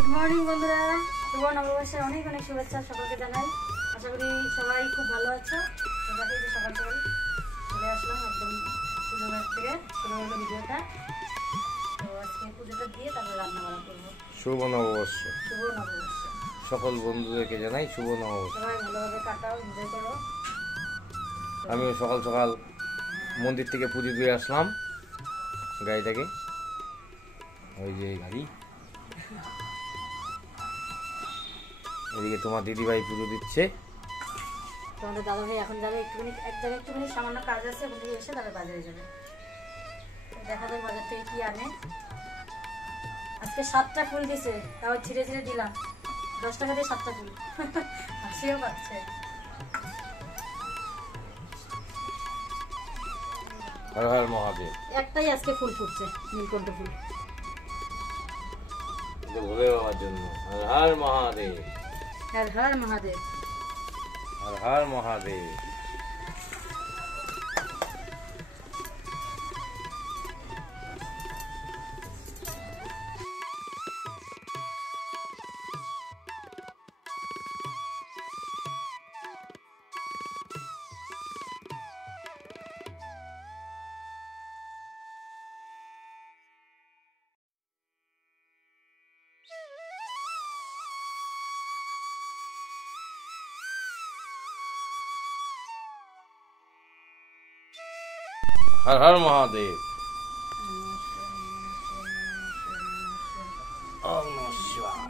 Good morning বন্ধুরা, শুভ নববর্ষের অনেক অনেক শুভেচ্ছা সকলকে জানাই। আশা করি সবাই খুব ভালো আছো। দেখো যে সকাল সকাল চলে আসলাম একদম পুজো ঘর থেকে শুরু হলো ভিডিওটা। তো আজকে পুজোটা দিয়ে তারপর রান্না বান্না করবো। শুভ নববর্ষ। শুভ নববর্ষ সকল বন্ধুদেরকে জানাই শুভ নববর্ষ। সবাই ভালোভাবে কাটাও, এনজয় করো। আমিও সকাল সকাল মন্দির থেকে পুজো দিয়ে আসলাম গাড়িটাকে। ওই যে গাড়ি, এদিকে তোমার দিদিভাই পুজো দিচ্ছে। তোমাদের দাদা ভাই এখন যাবে একটুখানি, এক জায়গায় একটুখানি সামান্য কাজ আছে, ওখান থেকে এসে তারপরে বাজারে যাবে। দেখা যাক বাজার থেকে কি আনে। আজকে 7টা ফুল দিছে, তাও ছিঁড়ে ছিঁড়ে দিলাম। 10 টাকা দিয়ে 7টা ফুল, হাসিও পাচ্ছে। হর হর মহাদেব। একটাই আজকে ফুল ফুটছে, নীলকণ্ঠ ফুল। ভোলে বাবার জন্য হর হর মহাদেব। হর হর মহাদেব। হর হর মহাদেব। हर हर महादेव। ओम नमः शिवाय।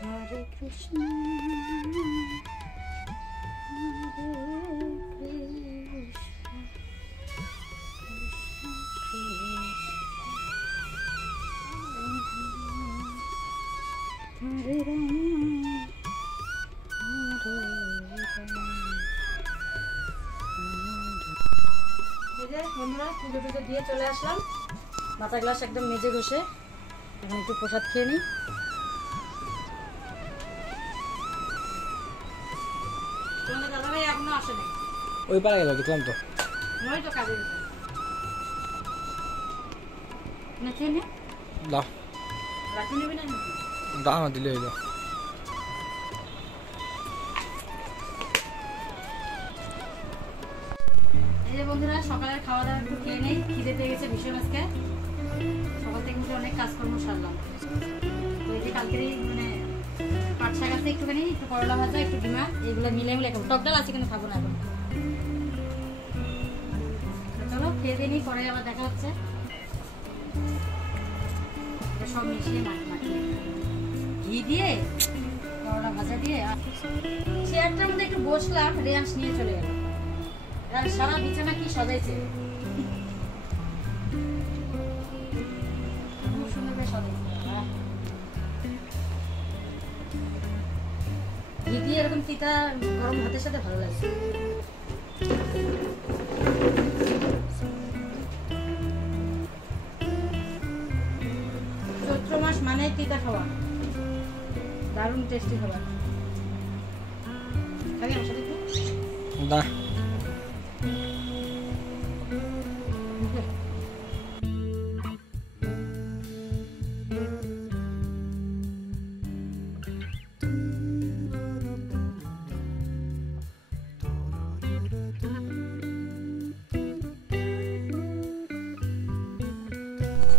Hare Krishna, Hare বন্ধুরা পুজো টুজো দিয়ে চলে আসলাম। মাথা গ্লাস একদম মেজে ঘষে এখন একটু প্রসাদ খেয়ে নিই। তোমাদের দাদা ভাই এখনো আসেনি, ওই পাড়া গেল, দেখলাম তো। ওই তো কাজে গেছে না। খেয়ে নে, দাও রাখি নেবি না? দাও না, দিলে হইলো। যে বন্ধুরা সকালের খাওয়া দাওয়া একটু খেয়ে নেই, খিদে পেয়ে গেছে ভীষণ আজকে। সকাল থেকে উঠে অনেক কাজকর্ম সারলাম। তো এই যে কালকেরই মানে পাট শাক আছে একটুখানি, একটু করলা ভাজা, একটু ডিমা, এগুলো মিলে মিলে খাবো। টক ডাল আছে কিন্তু খাবো না এখন। চলো খেয়ে দিয়ে নিই, পরে আবার দেখা হচ্ছে। সব মিশিয়ে মাখিয়ে ঘি দিয়ে করলা ভাজা দিয়ে চেয়ারটার মধ্যে একটু বসলাম, রেয়াংশ নিয়ে চলে গেল। সারা বিছানা কি সাজাইছে, খুব সুন্দর করে সাজাইছে। ঘি দিয়ে এরকম তিতা গরম ভাতের সাথে ভালো লাগছে। চৈত্র মাস মানে তিতা খাওয়া, দারুণ টেস্টি খাবার। খাবি আমার সাথে একটু? না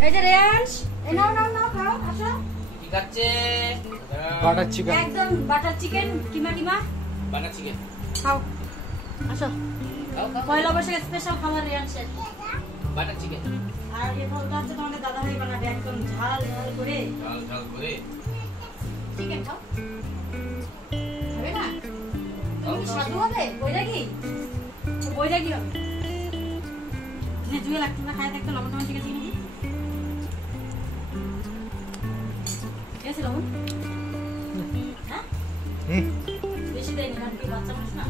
এই যে রেয়াংশ, এই নাও নাও নাও, খাও, আসো। কি খাচ্ছে? Butter chicken. একদম বাটার চিকেন, কিমা কিমা বাটার চিকেন খাও, আসো। খাও খাও পয়লা বৈশাখ স্পেশাল খাবার রেয়াংশের। বাটার চিকেন আর এই ফলটা হচ্ছে তোমাদের দাদা ভাই বানাবে, একদম ঝাল ঝাল করে ঝাল ঝাল করে। চিকেন খাও, খাবে না? তুমি কি সাধু হবে? বৈরাগী? বৈরাগী হবে। জুয়ে লাগতো না, খায় দেখতো লবণ টবণ ঠিক আছে নাকি? ঠিক আছে লবণ? হ্যাঁ? বেশি দেয়নি, কারণ কি বাচ্চা মানুষ না।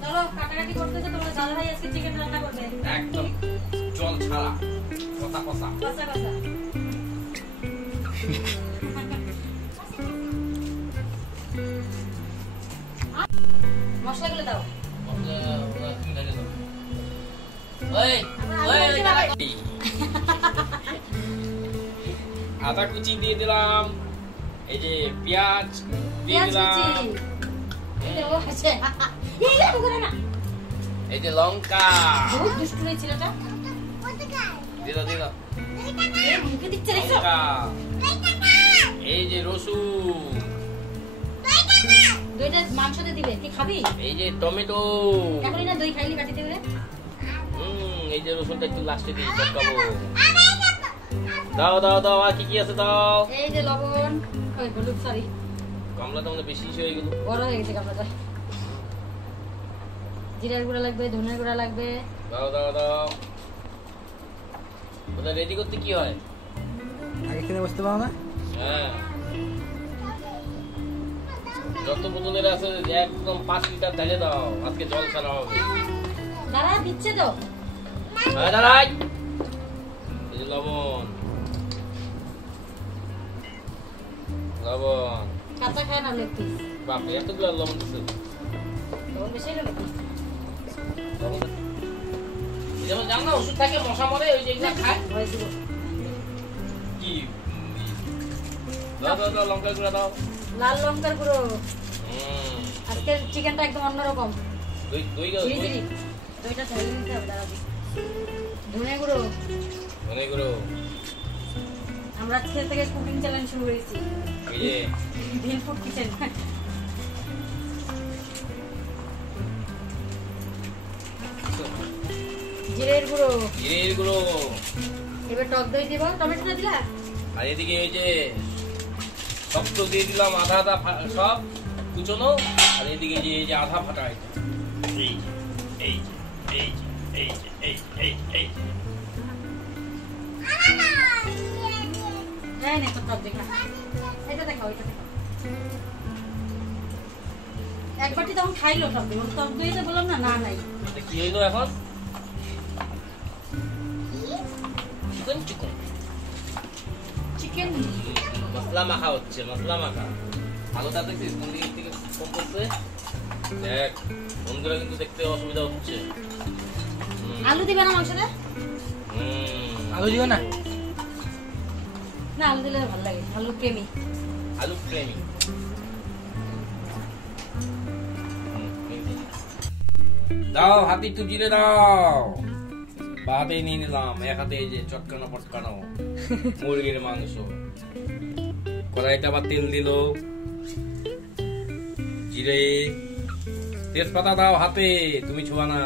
চলো কাটাকাটি করতেছে, তোমার দাদা ভাই আজকে চিকেন রান্না করবে একদম জল ছাড়া, কষা কষা। কষা কষা। মশলাগুলো দাও। আদা কুচি দিয়ে দিলাম, এই যে পেঁয়াজ দিয়ে পেঁয়াজ দিলাম, কুচি। এই যে ও আছে। এই যে মুখে না। এই যে লঙ্কা বহুত দুষ্টু এই ছেলেটা। দিল দিল, এই মুখে দিচ্ছে দেখছো? লঙ্কা, এই যে রসুন, দইটা মাংসতে দিবে, কি খাবি? এই যে টমেটো, এখনই না দই খাইলি বাটিতে করে। এই যে রসুনটা একটু লাস্টে দিয়ে চটকাবো। দাও দাও দাও, আর কি কি আছে দাও। এই যে লবণ, ওই হলুদ, সরি গামলাটা মানে বেশি হয়ে গেল, বড় হয়ে গেছে গামলাটা। জিরার গুঁড়া লাগবে, ধনের গুঁড়া লাগবে। দাও দাও দাও। ওটা রেডি করতে কি হয়? আগে খেতে বসতে পারো না? হ্যাঁ, যত বোতলের আছে একদম 5 লিটার ঢেলে দাও, আজকে জল ছাড়া হবে। দাঁড়া দিচ্ছে তো। হ্যাঁ দাঁড়াই, এই যে লবণ লবণ, কাঁচা খায় না লেগ পিস। বাপরে এতগুলো লবণ দিচ্ছে। লবণ বেশি হলো নাকি? যেমন জানো না ওষুধ থাকে মশা মরে, ওই যে এগুলো খায় ভয় দিব। কি। দাও দাও দাও, লঙ্কা গুঁড়া দাও। লাল লঙ্কার গুঁড়ো। হুম, আজকে চিকেনটা একদম অন্যরকম। দই দই দাও, ঝিরি দই। ঝিরি। দইটা ঢেলে নিতে হবে, দাঁড়াবি। ধনে গুঁড়ো। ধনে গুঁড়ো, আমরা আজকে থেকে কুকিং চ্যালেঞ্জ শুরু করেছি, এই যে ভিল ফুড কিচেন। জিরের গুঁড়ো। জিরের গুঁড়ো, এবার টক দই দিব, টমেটো দিলা? আর এদিকে ওই যে সব তো দিয়ে দিলাম, আধা আধা সব কুচনো, আর এদিকে যে এই যে আধা ফাটা এটা। এই যে, এই যে, এই যে, এই যে, এই যে, এই যে, এই যে। হ্যাঁ না তো টক দেখা, এটা দেখা, ওইটা দেখা। এক বাটি তখন খাইলো টক দই, টক দই তো বললাম না, না নাই। এটা কি হইলো এখন? চিকেন চিকেন চিকেন মশলা মাখা হচ্ছে, মশলা মাখা। আলুটা দেখছিস কোন দিক থেকে কম করছে? দেখ বন্ধুরা, কিন্তু দেখতে অসুবিধা হচ্ছে। আলু দিবে না মাংসতে? আলু দিও না? না আলু দিলে ভালো লাগে, আলু প্রেমী। আলু প্রেমী। দাও হাতে একটু জিরে দাও। বা হাতে নিয়ে নিলাম, এক হাতে এই যে চটকানো পটকানো মুরগির মাংস। কড়াইতে আবার তেল দিল, জিরে, তেজপাতা দাও হাতে, তুমি ছোঁয়া না,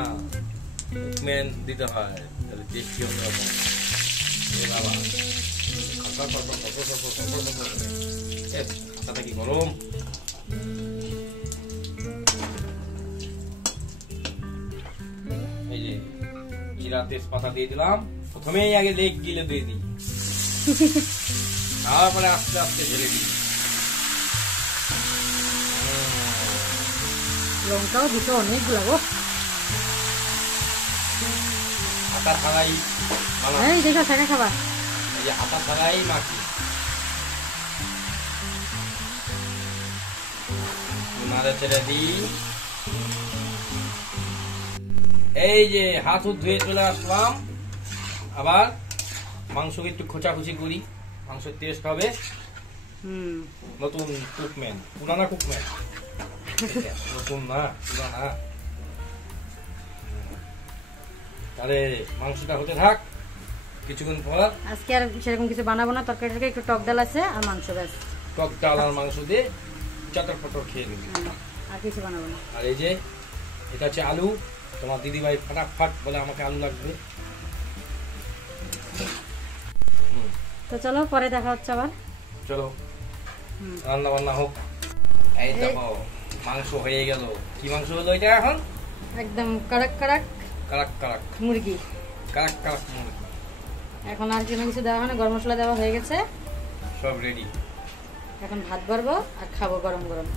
মেন দিতে হয়, তাহলে টেস্টি হবে। কি গরম, এই যে জিরা তেজপাতা দিয়ে দিলাম, প্রথমেই আগে লেগ গিলে দিয়ে দিই, তারপরে আস্তে আস্তে ঢেলে দিই। লঙ্কাও দিতে অনেকগুলো গো। হাতা ছাড়াই এই দেখো সেটা খাবা, এই যে হাতা ছাড়াই মাখি। নাড়ে ছেড়ে দিই। এই যে হাত ধুয়ে চলে আসলাম, আবার মাংসকে একটু খোঁচাখুচি করি, মাংসের টেস্ট হবে। নতুন কুকম্যান, পুরানা কুকম্যান, নতুন না পুরানা। তাহলে মাংসটা হতে থাক, কিছুক্ষণ পর আজকে আর সেরকম কিছু বানাবো না, তরকারিটাকে একটু টক ডাল আছে আর মাংস, ব্যাস। টক ডাল আর মাংস দিয়ে চটর পটর খেয়ে নিবি, আর কিছু বানাবো না। আর এই যে এটা হচ্ছে আলু, তোমার দিদিভাই ফাটাফাট বলে আমাকে আলু লাগবে। তো চলো পরে দেখা হচ্ছে আবার। চলো রান্না বান্না হোক। এই দেখো মাংস হয়ে গেল। কি মাংস হলো এটা? এখন একদম কারাক কারাক কারাক কারাক মুরগি, কারাক কারাক মুরগি। এখন আর কোনো কিছু দেওয়া হয় না, গরম মশলা দেওয়া হয়ে গেছে, সব রেডি। এখন ভাত বাড়বো আর খাবো গরম গরম,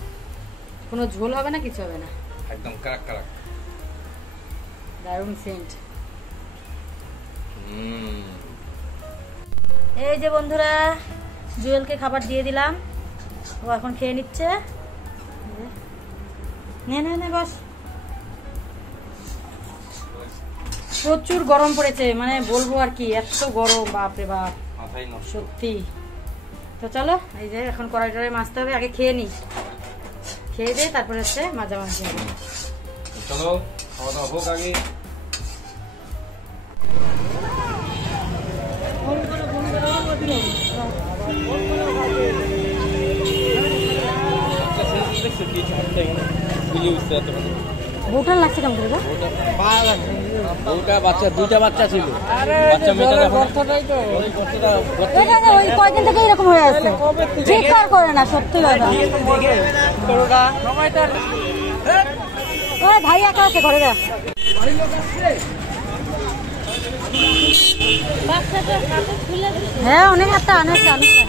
কোনো ঝোল হবে না, কিছু হবে না, একদম কারাক কারাক, দারুণ সেন্ট। এই যে বন্ধুরা, জুয়েলকে খাবার দিয়ে দিলাম, ও এখন খেয়ে নিচ্ছে। নে নে নে বস। প্রচুর গরম পড়েছে, মানে বলবো আর কি, এত গরম, বাপরে বাপ, মাথায় নষ্ট। সত্যি। তো চলো, এই যে এখন কড়াই টড়াই মাছতে হবে, আগে খেয়ে নি, খেয়ে দিয়ে তারপরে হচ্ছে মাঝামাঝি হবে। চলো খাওয়া দাওয়া হোক আগে। বউটার লাগছে কেমন করে? বাচ্চা, দুইটা বাচ্চা ছিল। ওই কয়দিন থেকে এরকম হয়ে আছে, ঠিক আর করে না, সত্যি কথা। ওই ভাই একা আছে ঘরে, হ্যাঁ অনেক একটা আনেছে আনেছে।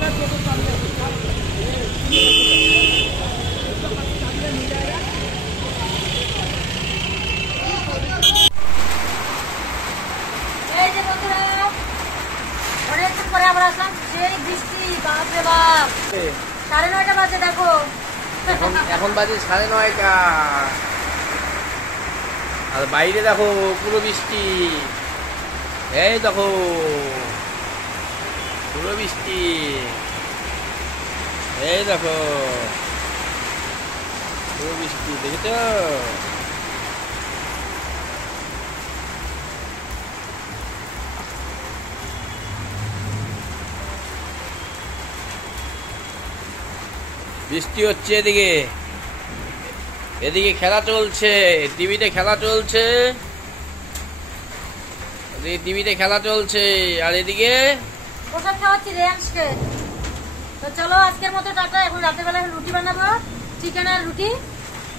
এই যে বন্ধুরা, অনেকক্ষণ পরে আমরা আসলাম, সেই বৃষ্টি, বাপরে বাপ, 9:30 বাজে, দেখো এখন বাজে 9:30, আর বাইরে দেখো পুরো বৃষ্টি। এই দেখো পুরো বৃষ্টি, এই দেখো পুরো বৃষ্টি, দেখেছ? বৃষ্টি হচ্ছে এদিকে, এদিকে খেলা চলছে, টিভিতে খেলা চলছে, এদিকে টিভিতে খেলা চলছে, আর এদিকে ওষুধ খাওয়াচ্ছি রেয়াংশকে। তো চলো আজকের মতো টাটা, এখন রাতের বেলা রুটি বানাবো, চিকেন আর রুটি।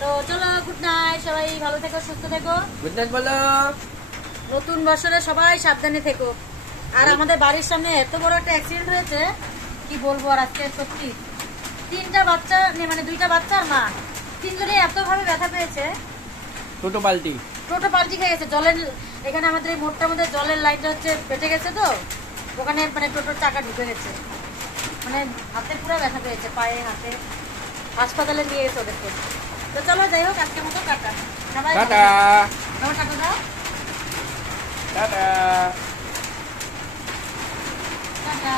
তো চলো, গুড নাইট, সবাই ভালো থেকো, সুস্থ থেকো। গুড নাইট বলো। নতুন বছরে সবাই সাবধানে থেকো। আর আমাদের বাড়ির সামনে এত বড় একটা অ্যাক্সিডেন্ট হয়েছে, কি বলবো। আর আজকে সত্যি 3টা বাচ্চা, মানে 2টা বাচ্চা আর মা, 3জনে এত ভাবে ব্যথা পেয়েছে। টোটো পাল্টি খেয়ে গেছে। জলের এখানে আমাদের এই মোড়টার মধ্যে জলের লাইনটা হচ্ছে ফেটে গেছে, তো ওখানে মানে টোটোর চাকা ঢুকে গেছে, মানে হাতে পুরো ব্যথা পেয়েছে, পায়ে হাতে, হাসপাতালে নিয়ে গেছে ওদেরকে। তো চলো যাই হোক, আজকের মতো টাটা সবাই, টাটা টাটা দাও, টাটা টাটা।